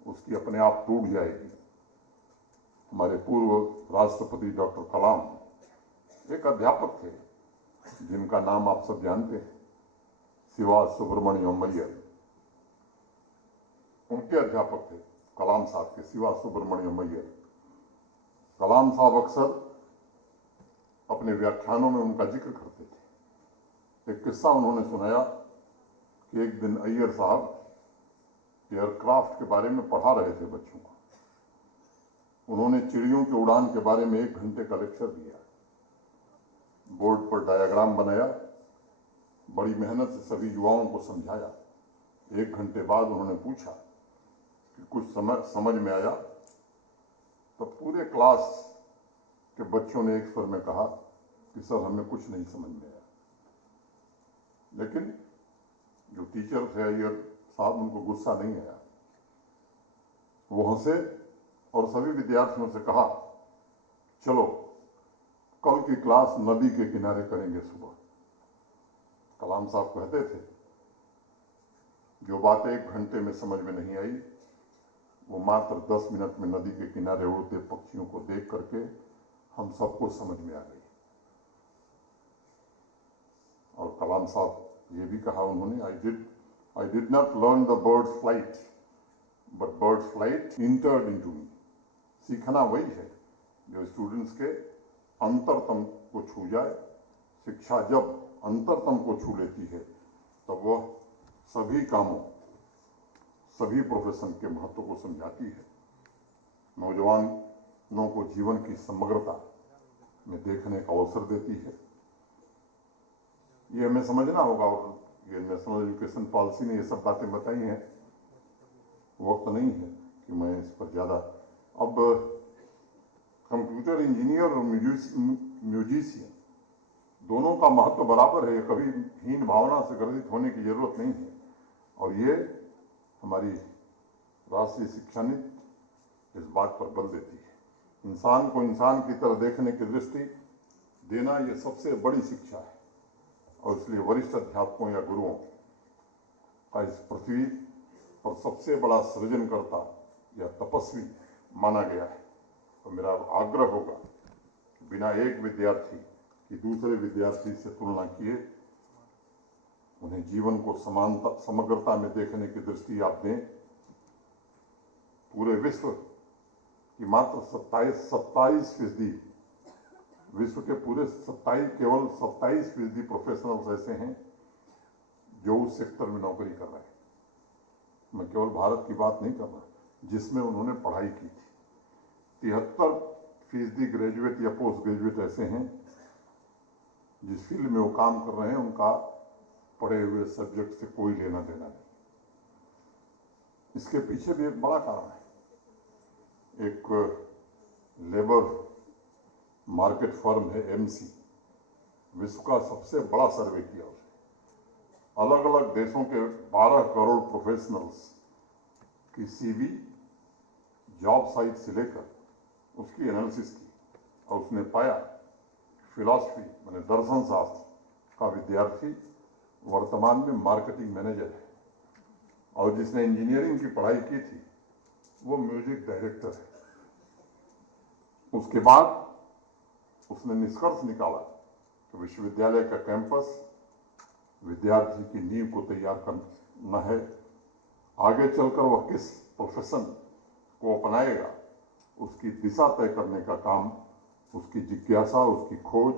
उसकी अपने आप टूट जाएगी। हमारे पूर्व राष्ट्रपति डॉक्टर कलाम एक अध्यापक थे जिनका नाम आप सब जानते हैं, शिवा सुब्रमण्यम अय्यर। उनके अध्यापक थे कलाम साहब के, शिवा सुब्रमण्यम अय्यर। कलाम साहब अक्सर अपने व्याख्यानों में उनका जिक्र करते थे। एक किस्सा उन्होंने सुनाया कि एक दिन अय्यर साहब एयरक्राफ्ट के बारे में पढ़ा रहे थे बच्चों को। उन्होंने चिड़ियों की उड़ान के बारे में 1 घंटे का लेक्चर दिया, बोर्ड पर डायग्राम बनाया, बड़ी मेहनत से सभी युवाओं को समझाया। 1 घंटे बाद उन्होंने पूछा कि कुछ समझ में आया? तो पूरे क्लास के बच्चों ने एक स्वर में कहा कि सर हमें कुछ नहीं समझ में आया। लेकिन जो टीचर थे अय्यर साहब, उनको गुस्सा नहीं आया। वो हंसे और सभी विद्यार्थियों से कहा, चलो कल की क्लास नदी के किनारे करेंगे सुबह। कलाम साहब कहते थे, जो बातें 1 घंटे में समझ में नहीं आई, वो मात्र 10 मिनट में नदी के किनारे उड़ते पक्षियों को देख करके हम सबको समझ में आ गई। और कलाम साहब ये भी कहा उन्होंने, I did not learn the birds flight but birds flight entered into me. सीखना वही है जो स्टूडेंट्स के अंतरतम को छू जाए। शिक्षा जब अंतरतम को छू लेती है तब वह सभी कामों, सभी प्रोफेशन के महत्व को समझाती है। नौजवानों को जीवन की समग्रता में देखने का अवसर देती है। ये हमें समझना होगा, और ये नेशनल एजुकेशन पॉलिसी ने ये सब बातें बताई हैं। वक्त नहीं है कि मैं इस पर ज़्यादा। अब कंप्यूटर इंजीनियर और म्यूजिशियन दोनों का महत्व बराबर है। कभी हीन भावना से ग्रसित होने की जरूरत नहीं है। और ये हमारी राष्ट्रीय शिक्षा नीति इस बात पर बल देती है। इंसान को इंसान की तरह देखने की दृष्टि देना, ये सबसे बड़ी शिक्षा है। और इसलिए वरिष्ठ अध्यापकों या गुरुओं का इस पृथ्वी पर सबसे बड़ा सृजनकर्ता या तपस्वी माना गया है। तो मेरा आग्रह होगा कि बिना एक विद्यार्थी की दूसरे विद्यार्थी से तुलना किए उन्हें जीवन को समानता, समग्रता में देखने की दृष्टि आप दें। पूरे विश्व की मात्र 27% विश्व के पूरे 27% प्रोफेशनल्स ऐसे हैं जो उस सेक्टर में नौकरी कर रहे हैं। मैं केवल भारत की बात नहीं कर रहा, जिसमें उन्होंने पढ़ाई की थी। 73% ग्रेजुएट या पोस्ट ग्रेजुएट ऐसे हैं जिस फील्ड में वो काम कर रहे हैं उनका पढ़े हुए सब्जेक्ट से कोई लेना देना नहीं। इसके पीछे भी एक बड़ा कारण है। एक लेबर मार्केट फर्म है एमसी, विश्व का सबसे बड़ा सर्वे किया उसने। अलग अलग देशों के 12 करोड़ प्रोफेशनल्स की सीवी, जॉब साइट से लेकर उसकी एनालिसिस की और उसने पाया फिलॉसफी माने दर्शन शास्त्र का विद्यार्थी वर्तमान में मार्केटिंग मैनेजर है, और जिसने इंजीनियरिंग की पढ़ाई की थी वो म्यूजिक डायरेक्टर है। उसके बाद उसने निष्कर्ष निकाला कि विश्वविद्यालय का कैंपस विद्यार्थी की नींव को तैयार करना है। आगे चलकर वह किस प्रोफेशन को अपनाएगा उसकी दिशा तय करने का काम उसकी जिज्ञासा, उसकी खोज,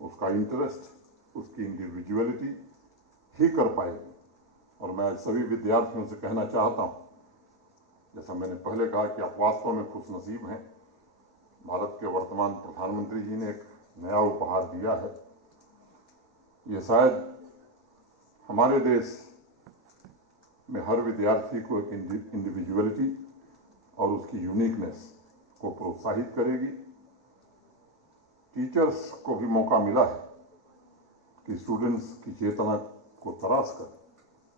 उसका इंटरेस्ट, उसकी इंडिविजुअलिटी ही कर पाएगी। और मैं आज सभी विद्यार्थियों से कहना चाहता हूं, जैसा मैंने पहले कहा कि आप वास्तव में खुशनसीब हैं। भारत के वर्तमान प्रधानमंत्री जी ने एक नया उपहार दिया है। ये शायद हमारे देश में हर विद्यार्थी को एक इंडिविजुअलिटी और उसकी यूनिकनेस को प्रोत्साहित करेगी। टीचर्स को भी मौका मिला है कि स्टूडेंट्स की चेतना को तराश कर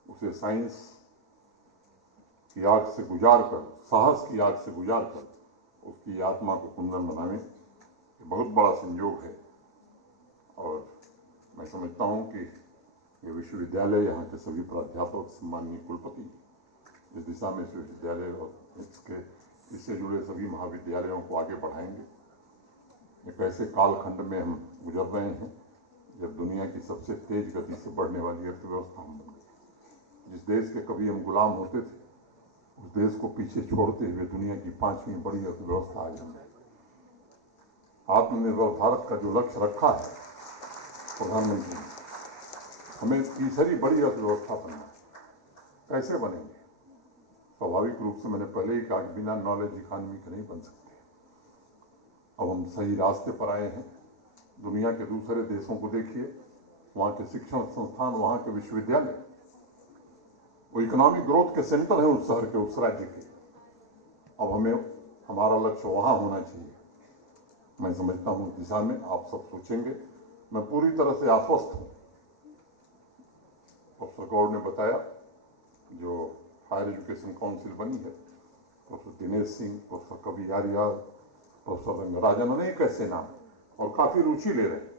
उसे साइंस की आग से गुजार कर, साहस की आग से गुजार कर उसकी आत्मा को कुंदन बनावे। ये बहुत बड़ा संयोग है और मैं समझता हूं कि ये विश्वविद्यालय, यहाँ के सभी प्राध्यापक, सम्माननीय कुलपति इस दिशा में विश्वविद्यालय और इससे जुड़े सभी महाविद्यालयों को आगे बढ़ाएंगे। एक ऐसे कालखंड में हम गुजर रहे हैं जब दुनिया की सबसे तेज गति से बढ़ने वाली अर्थव्यवस्था हम बन गई। जिस देश के कभी हम गुलाम होते थे उस देश को पीछे छोड़ते हुए दुनिया की 5वीं बड़ी अर्थव्यवस्था आज हमने आत्मनिर्भर भारत का जो लक्ष्य रखा है प्रधानमंत्री ने, हमें तीसरी बड़ी अर्थव्यवस्था बनना है। कैसे बनेंगे? स्वाभाविक रूप से मैंने पहले ही कहा कि बिना नॉलेज इकॉनमी के नहीं बन सकते। अब हम सही रास्ते पर आए हैं। दुनिया के दूसरे देशों को देखिए, वहाँ के शिक्षण संस्थान, वहाँ के विश्वविद्यालय, वो इकोनॉमिक ग्रोथ के सेंटर हैं उस शहर के, उस राज्य के। अब हमें हमारा लक्ष्य वहाँ होना चाहिए। मैं समझता हूँ दिशा में आप सब सोचेंगे। मैं पूरी तरह से आश्वस्त हूँ। प्रोफेसर गौड़ ने बताया, जो हायर एजुकेशन काउंसिल बनी है, प्रोफेसर दिनेश सिंह, प्रोफेसर कवि आर्या, प्रोफेसर रंगराजन, अनेक ऐसे नाम और काफी रुचि ले रहे हैं।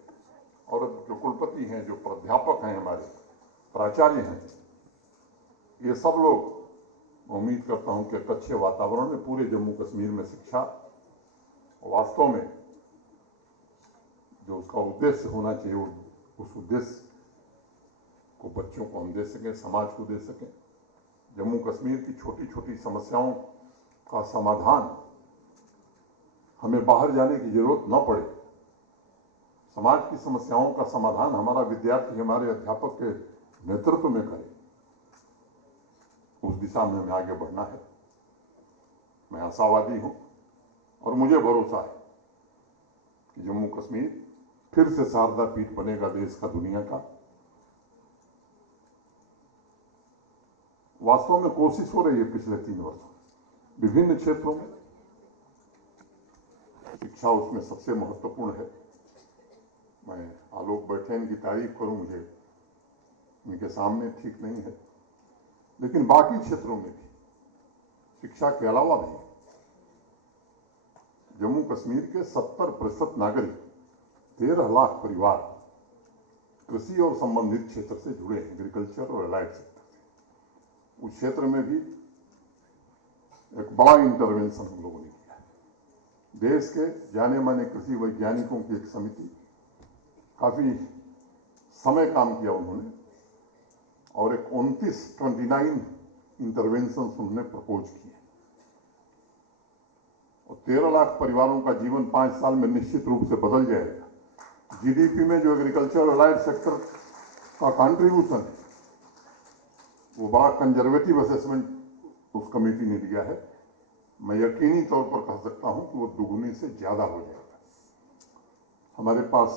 और जो कुलपति हैं, जो प्राध्यापक हैं, हमारे प्राचार्य हैं, ये सब लोग, उम्मीद करता हूं कि अच्छे वातावरण में पूरे जम्मू कश्मीर में शिक्षा वास्तव में जो उसका उद्देश्य होना चाहिए उस उद्देश्य को बच्चों को हम दे सकें, समाज को दे सकें। जम्मू कश्मीर की छोटी छोटी समस्याओं का समाधान हमें बाहर जाने की जरूरत न पड़े। समाज की समस्याओं का समाधान हमारा विद्यार्थी, हमारे अध्यापक के नेतृत्व में करे। उस दिशा में हमें आगे बढ़ना है। मैं आशावादी हूं और मुझे भरोसा है कि जम्मू कश्मीर फिर से शारदा पीठ बनेगा देश का, दुनिया का। वास्तव में कोशिश हो रही है पिछले 3 वर्षों में विभिन्न क्षेत्रों में। शिक्षा उसमें सबसे महत्वपूर्ण है। मैं आलोक बैठे इनकी तारीफ करूं, मुझे इनके सामने ठीक नहीं है, लेकिन बाकी क्षेत्रों में भी, शिक्षा के अलावा भी जम्मू कश्मीर के 70% नागरिक, 13 लाख परिवार कृषि और संबंधित क्षेत्र से जुड़े हैं, एग्रीकल्चर और एलाइड सेक्टर से। उस क्षेत्र में भी एक बड़ा इंटरवेंशन हम लोगों ने किया है। देश के जाने माने कृषि वैज्ञानिकों की एक समिति, काफी समय काम किया उन्होंने और एक 29 इंटरवेंशन उन्होंने प्रपोज किए और 13 लाख परिवारों का जीवन 5 साल में निश्चित रूप से बदल जाएगा। जीडीपी में जो एग्रीकल्चर अलाइड सेक्टर का कंट्रीब्यूशन है वो बड़ा कंजर्वेटिव असेसमेंट उस कमेटी ने दिया है। मैं यकीनी तौर पर कह सकता हूं कि वो दुगुनी से ज्यादा हो जाएगा। हमारे पास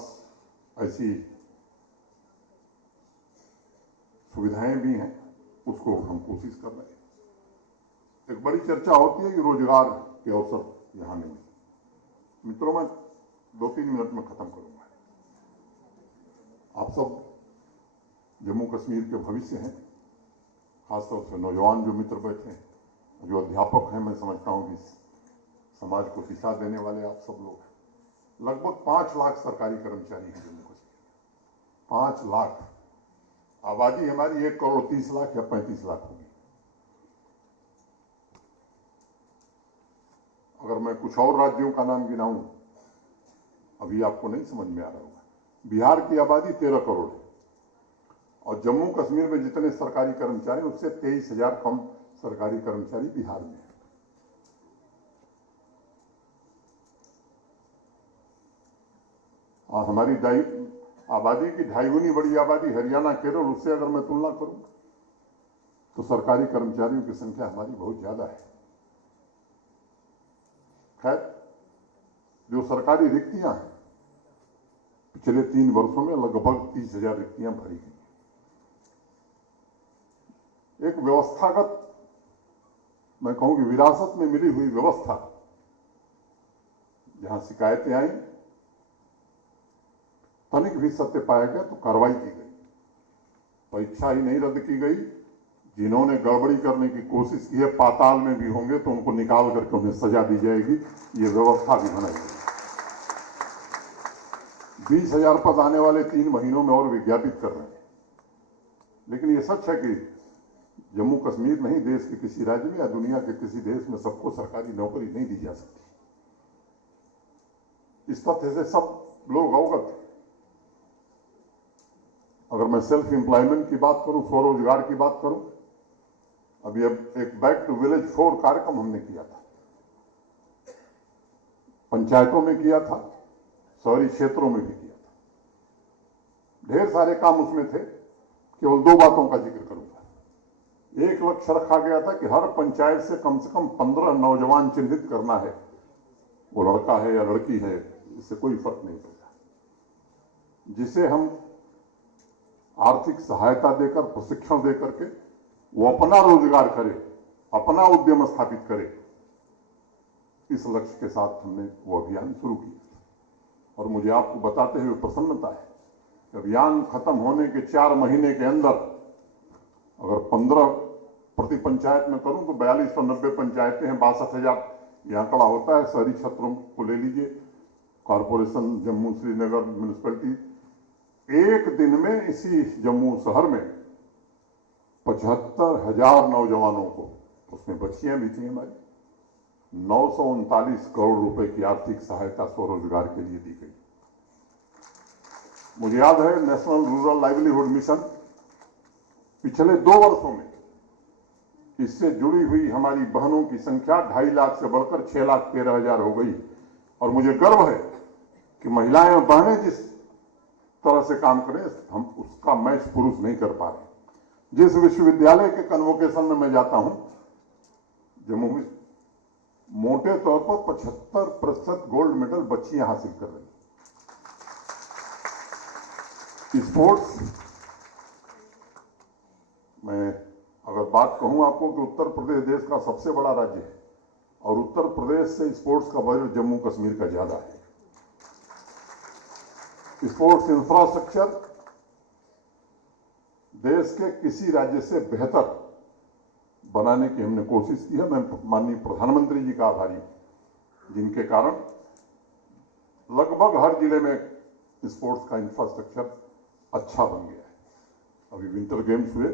ऐसी सुविधाएं भी हैं, उसको हम कोशिश कर रहे हैं। एक बड़ी चर्चा होती है कि रोजगार के अवसर यहां नहीं। मित्रों, मैं 2-3 मिनट में खत्म करूंगा। आप सब जम्मू कश्मीर के भविष्य हैं, खासतौर से नौजवान जो मित्र बैठे हैं, जो अध्यापक हैं, मैं समझता हूं कि समाज को दिशा देने वाले आप सब लोग हैं। लगभग 5 लाख सरकारी कर्मचारी हैं जम्मू कश्मीर। 5 लाख। आबादी हमारी 1 करोड़ 30 लाख या 35 लाख होगी। अगर मैं कुछ और राज्यों का नाम गिनाऊं, अभी आपको नहीं समझ में आ रहा होगा। बिहार की आबादी 13 करोड़ है और जम्मू कश्मीर में जितने सरकारी कर्मचारी, उससे 23,000 कम सरकारी कर्मचारी बिहार में है। और हमारी आबादी की 2.5 गुनी बड़ी आबादी हरियाणा, केरल, उससे अगर मैं तुलना करूं तो सरकारी कर्मचारियों की संख्या हमारी बहुत ज्यादा है। खैर, जो सरकारी रिक्तियां हैं, पिछले 3 वर्षों में लगभग 30,000 रिक्तियां भरी गई। एक व्यवस्थागत, मैं कहूं कि विरासत में मिली हुई व्यवस्था, जहां शिकायतें आई, तनिक भी सत्य पाया गया तो कार्रवाई की गई। परीक्षा ही नहीं रद्द की गई। जिन्होंने गड़बड़ी करने की कोशिश की है, पाताल में भी होंगे तो उनको निकाल करके उन्हें सजा दी जाएगी। ये व्यवस्था भी बनाई गई। 20,000 पद आने वाले 3 महीनों में और विज्ञापित कर रहे हैं। लेकिन ये सच है कि जम्मू कश्मीर नहीं, देश के किसी राज्य में या दुनिया के किसी देश में सबको सरकारी नौकरी नहीं दी जा सकती। इस तथ्य से सब लोग अवगत हैं। अगर मैं सेल्फ एम्प्लॉयमेंट की बात करूं, स्वरोजगार की बात करूं, अभी अब एक बैक टू विलेज 4 कार्यक्रम हमने किया था। पंचायतों में किया था, शहरी क्षेत्रों में भी किया था। ढेर सारे काम उसमें थे। केवल 2 बातों का जिक्र करूंगा। एक लक्ष्य रखा गया था कि हर पंचायत से कम 15 नौजवान चिन्हित करना है। वो लड़का है या लड़की है, इससे कोई फर्क नहीं पड़ता, जिसे हम आर्थिक सहायता देकर, प्रशिक्षण देकर के वो अपना रोजगार करे, अपना उद्यम स्थापित करे। इस लक्ष्य के साथ हमने वो अभियान शुरू किया और मुझे आपको बताते हुए प्रसन्नता है कि अभियान खत्म होने के 4 महीने के अंदर अगर 15 प्रति पंचायत में करूं तो 4290 पंचायतें हैं, 62,000 ये आंकड़ा होता है। शहरी क्षेत्रों को ले लीजिए, कॉरपोरेशन जम्मू, श्रीनगर, म्यूनिसिपैलिटी, एक दिन में इसी जम्मू शहर में 75,000 नौजवानों को, उसमें बच्चियां भी थी हमारी, 939 करोड़ रुपए की आर्थिक सहायता स्वरोजगार के लिए दी गई। मुझे याद है नेशनल रूरल लाइवलीहुड मिशन पिछले 2 वर्षों में इससे जुड़ी हुई हमारी बहनों की संख्या 2.5 लाख से बढ़कर 6,13,000 हो गई। और मुझे गर्व है कि महिलाएं और बहनें जिस तरह से काम करें, हम उसका मैच पुरुष नहीं कर पा रहे। जिस विश्वविद्यालय के कन्वोकेशन में मैं जाता हूं, जम्मू में मोटे तौर पर 75% गोल्ड मेडल बच्चियां हासिल कर रही हैं। स्पोर्ट्स, मैं अगर बात कहूं आपको कि उत्तर प्रदेश देश का सबसे बड़ा राज्य है और उत्तर प्रदेश से स्पोर्ट्स का बजट जम्मू कश्मीर का ज्यादा है। स्पोर्ट्स इंफ्रास्ट्रक्चर देश के किसी राज्य से बेहतर बनाने की हमने कोशिश की है। मैं माननीय प्रधानमंत्री जी का आभारी हूं, जिनके कारण लगभग हर जिले में स्पोर्ट्स का इंफ्रास्ट्रक्चर अच्छा बन गया है। अभी विंटर गेम्स हुए,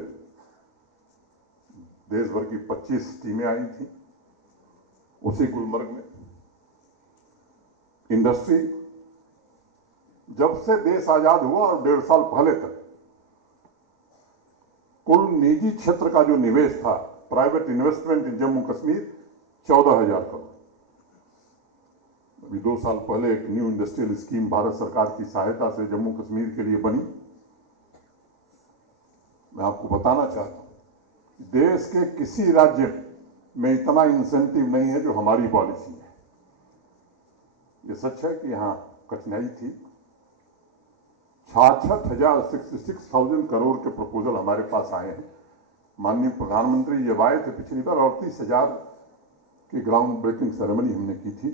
देश भर की 25 टीमें आई थी उसी गुलमर्ग में। इंडस्ट्री, जब से देश आजाद हुआ और 1.5 साल पहले तक कुल निजी क्षेत्र का जो निवेश था, प्राइवेट इन्वेस्टमेंट इन जम्मू कश्मीर, 14,000 करोड़। अभी 2 साल पहले एक न्यू इंडस्ट्रियल स्कीम भारत सरकार की सहायता से जम्मू कश्मीर के लिए बनी। मैं आपको बताना चाहता हूं, देश के किसी राज्य में इतना इंसेंटिव नहीं है जो हमारी पॉलिसी है। ये सच है कि यहां कठिनाई थी। 66,000 करोड़ के प्रपोजल हमारे पास आए हैं। माननीय प्रधानमंत्री जब आए थे पिछली बार, 38,000 की ग्राउंड ब्रेकिंग सेरेमनी हमने की थी।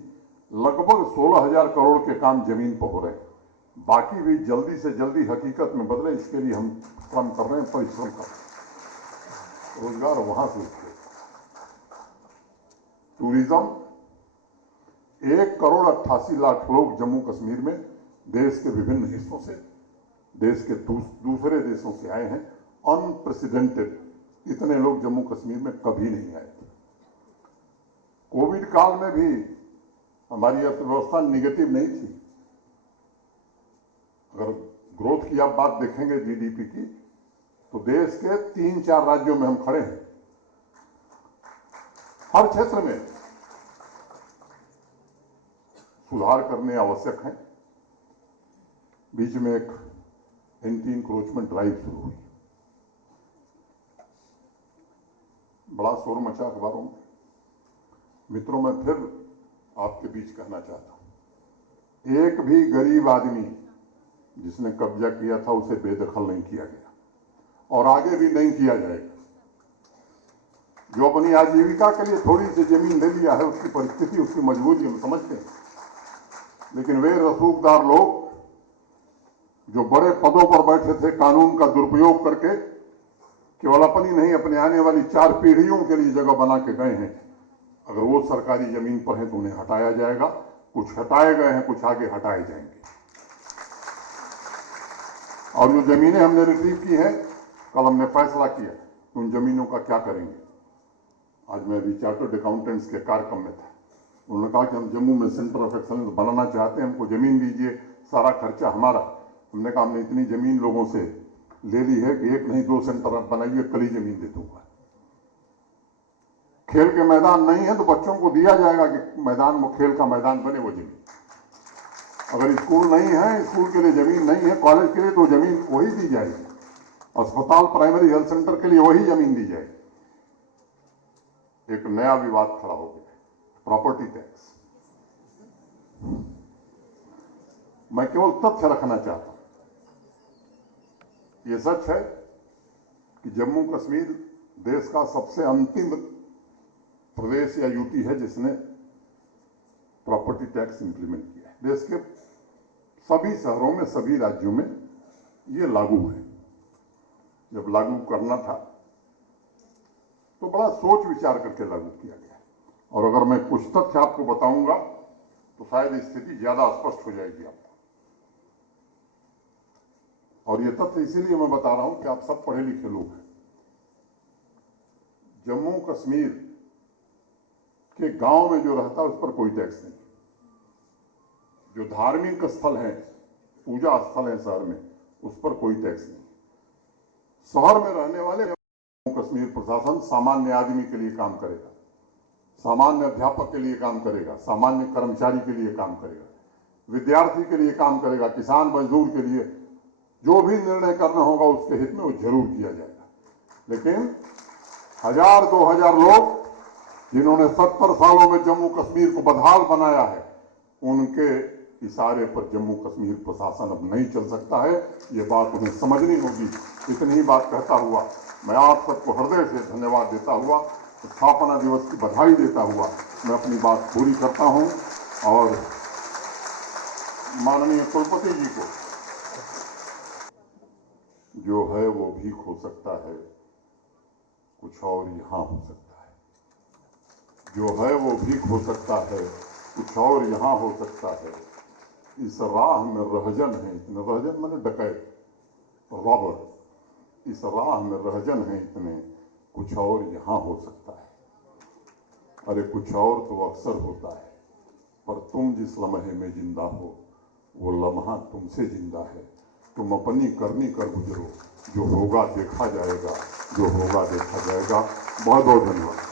लगभग 16,000 करोड़ के काम जमीन पर हो रहे हैं। बाकी भी जल्दी से जल्दी हकीकत में बदले, इसके लिए हम श्रम कर रहे हैं, परिश्रम कर रहे हैं। रोजगार वहां से उठे। टूरिज्म, 1,88,00,000 लोग जम्मू कश्मीर में देश के विभिन्न हिस्सों से, देश के दूसरे देशों से आए हैं। अनप्रेसिडेंटेड, इतने लोग जम्मू कश्मीर में कभी नहीं आए थे। कोविड काल में भी हमारी अर्थव्यवस्था निगेटिव नहीं थी। अगर ग्रोथ की आप बात देखेंगे जीडीपी की, तो देश के 3-4 राज्यों में हम खड़े हैं। हर क्षेत्र में सुधार करने आवश्यक हैं। बीच में एक एंटी इंक्रोचमेंट ड्राइव शुरू हुई, बड़ा शोर मचा अखबारों में। मित्रों, मैं फिर आपके बीच कहना चाहता हूं, एक भी गरीब आदमी जिसने कब्जा किया था उसे बेदखल नहीं किया गया और आगे भी नहीं किया जाएगा। जो अपनी आजीविका के लिए थोड़ी सी जमीन ले लिया है, उसकी परिस्थिति, उसकी मजबूरी हम समझते हैं, लेकिन वे रसूखदार लोग जो बड़े पदों पर बैठे थे, कानून का दुरुपयोग करके केवल अपनी नहीं, अपने आने वाली 4 पीढ़ियों के लिए जगह बना के गए हैं, अगर वो सरकारी जमीन पर है तो उन्हें हटाया जाएगा। कुछ हटाए गए हैं, कुछ आगे हटाए जाएंगे। और जो जमीनें हमने रिसीव की हैं, कल हमने फैसला किया उन जमीनों का क्या करेंगे। आज मैं अभी चार्टर्ड अकाउंटेंट्स के कार्यक्रम में था। उन्होंने कहा कि हम जम्मू में सेंटर ऑफ एक्सलेंस बनाना चाहते हैं, हमको जमीन दीजिए, सारा खर्चा हमारा। हमने कहा हमने इतनी जमीन लोगों से ले ली है कि 1 नहीं 2 सेंटर आप बनाइए, कल ही जमीन दे दूंगा। खेल के मैदान नहीं है तो बच्चों को दिया जाएगा कि मैदान में, खेल का मैदान बने वो जमीन। अगर स्कूल नहीं है, स्कूल के लिए जमीन नहीं है, कॉलेज के लिए तो जमीन वही दी जाएगी। अस्पताल, प्राइमरी हेल्थ सेंटर के लिए वही जमीन दी जाएगी। एक नया विवाद खड़ा हो गया, प्रॉपर्टी टैक्स। मैं केवल तथ्य रखना चाहता हूं। यह सच है कि जम्मू कश्मीर देश का सबसे अंतिम प्रदेश या यूटी है जिसने प्रॉपर्टी टैक्स इंप्लीमेंट किया है। देश के सभी शहरों में, सभी राज्यों में यह लागू है। जब लागू करना था तो बड़ा सोच विचार करके लागू किया गया। और अगर मैं कुछ तथ्य आपको बताऊंगा तो शायद स्थिति ज्यादा स्पष्ट हो जाएगी आपको। और ये तथ्य इसीलिए मैं बता रहा हूं कि आप सब पढ़े लिखे लोग हैं। जम्मू कश्मीर के गांव में जो रहता है उस पर कोई टैक्स नहीं। जो धार्मिक स्थल है, पूजा स्थल है शहर में, उस पर कोई टैक्स नहीं। शहर में रहने वाले जम्मू कश्मीर प्रशासन सामान्य आदमी के लिए काम करेगा, सामान्य अध्यापक के लिए काम करेगा, सामान्य कर्मचारी के लिए काम करेगा, विद्यार्थी के लिए काम करेगा, किसान मजदूर के लिए जो भी निर्णय करना होगा उसके हित में वो जरूर किया जाएगा। लेकिन 1000-2000 लोग जिन्होंने 70 सालों में जम्मू कश्मीर को बदहाल बनाया है, उनके इशारे पर जम्मू कश्मीर प्रशासन अब नहीं चल सकता है। ये बात उन्हें समझनी होगी। इतनी ही बात कहता हुआ मैं आप सबको हृदय से धन्यवाद देता हुआ, स्थापना दिवस की बधाई देता हुआ मैं अपनी बात पूरी करता हूं। और माननीय कुलपति जी को, जो है वो भी हो सकता है, कुछ और यहां हो सकता है। जो है वो भी हो सकता है, कुछ और यहां हो सकता है। इस राह में रहजन है, रहजन माने डकैत, रॉबर। इस राह में रहजन है इतने, कुछ और यहां हो सकता है। अरे कुछ और तो अक्सर होता है, पर तुम जिस लम्हे में जिंदा हो वो लम्हा तुमसे जिंदा है। तुम अपनी करनी कर गुजरो, जो होगा देखा जाएगा, जो होगा देखा जाएगा। बहुत बहुत धन्यवाद।